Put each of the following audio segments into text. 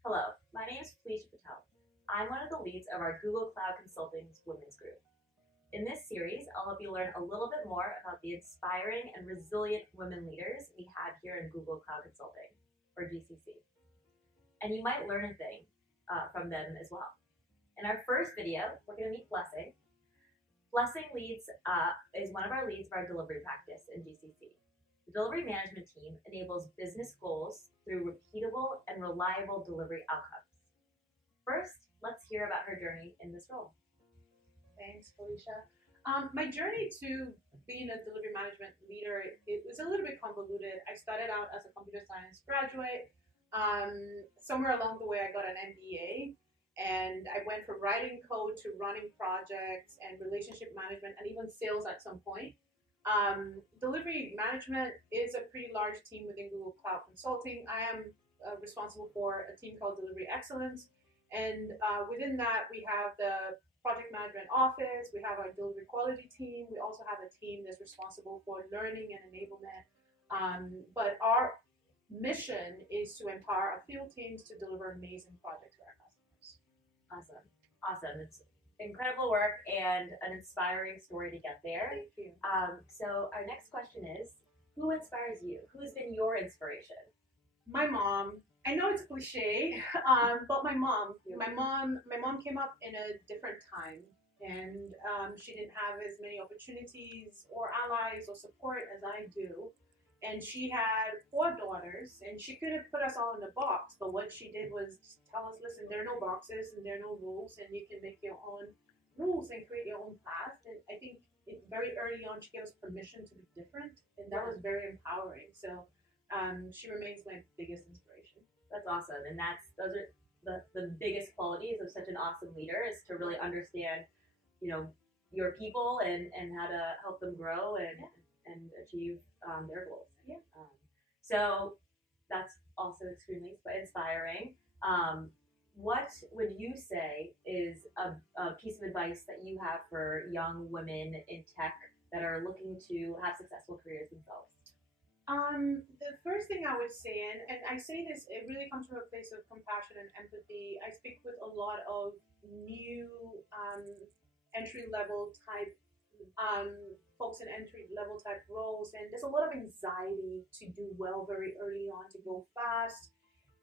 Hello, my name is Felicia Patel. I'm one of the leads of our Google Cloud Consulting's Women's Group. In this series, I'll help you learn a little bit more about the inspiring and resilient women leaders we have here in Google Cloud Consulting, or GCC. And you might learn a thing from them as well. In our first video, we're going to meet Blessing. Blessing is one of our leads of our delivery practice in GCC. The delivery management team enables business goals through repeatable and reliable delivery outcomes. First, let's hear about her journey in this role. Thanks, Felicia. My journey to being a delivery management leader, it was a little bit convoluted. I started out as a computer science graduate. Somewhere along the way, I got an MBA, and I went from writing code to running projects and relationship management and even sales at some point. Delivery management is a pretty large team within Google Cloud Consulting. I am responsible for a team called Delivery Excellence, and within that we have the project management office, we have our delivery quality team, we also have a team that's responsible for learning and enablement. But our mission is to empower our field teams to deliver amazing projects for our customers. Awesome. It's incredible work and an inspiring story to get there. Thank you. So our next question is, who inspires you? Who's been your inspiration? My mom. I know it's cliche, but my mom came up in a different time, and she didn't have as many opportunities or allies or support as I do. And she had 4 daughters, and she could have put us all in a box, but what she did was tell us, listen, there are no boxes and there are no rules, and you can make your own rules and create your own path. And I think very early on, she gave us permission to be different, and that was very empowering. So she remains my biggest inspiration. That's awesome, and those are the biggest qualities of such an awesome leader, is to really understand, your people and how to help them grow and achieve their goals. Yeah. So that's also extremely inspiring. What would you say is a piece of advice that you have for young women in tech that are looking to have successful careers themselves? The first thing I would say, and I say this, it really comes from a place of compassion and empathy. I speak with a lot of new entry-level type folks in entry-level type roles, and there's a lot of anxiety to do well very early on, to go fast.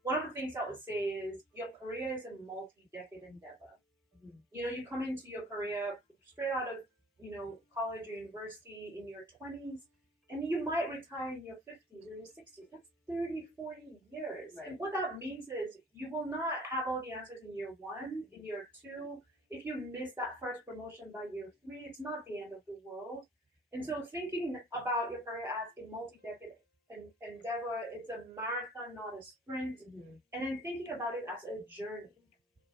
One of the things I would say is your career is a multi-decade endeavor. Mm-hmm. You come into your career straight out of college or university in your 20s, and you might retire in your 50s or your 60s. That's 30, 40 years. Right. And what that means is you will not have all the answers in year 1, in year 2. If you miss that first promotion by year 3, it's not the end of the world. And so thinking about your career as a multi-decade endeavor, it's a marathon, not a sprint. Mm-hmm. And then thinking about it as a journey,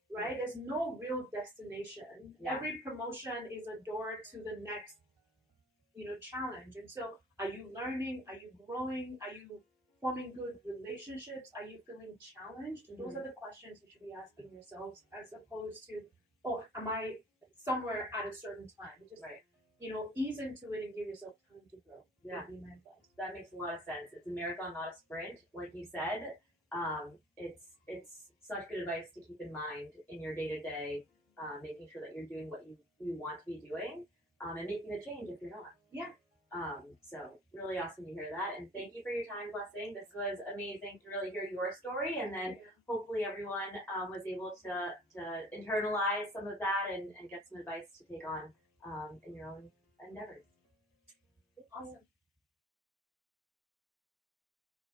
right? There's no real destination. Yeah. Every promotion is a door to the next challenge. And so are you learning? Are you growing? Are you forming good relationships? Are you feeling challenged? Mm-hmm. Those are the questions you should be asking yourselves, as opposed to, am I somewhere at a certain time? Just ease into it and give yourself time to grow. Yeah. Would be my advice. That makes a lot of sense. It's a marathon, not a sprint, like you said. It's such good advice to keep in mind in your day-to-day, making sure that you're doing what you want to be doing, and making a change if you're not. Yeah. So really awesome to hear that, and thank you for your time, Blessing. This was amazing to really hear your story, and then hopefully everyone was able to internalize some of that and get some advice to take on in your own endeavors. Awesome.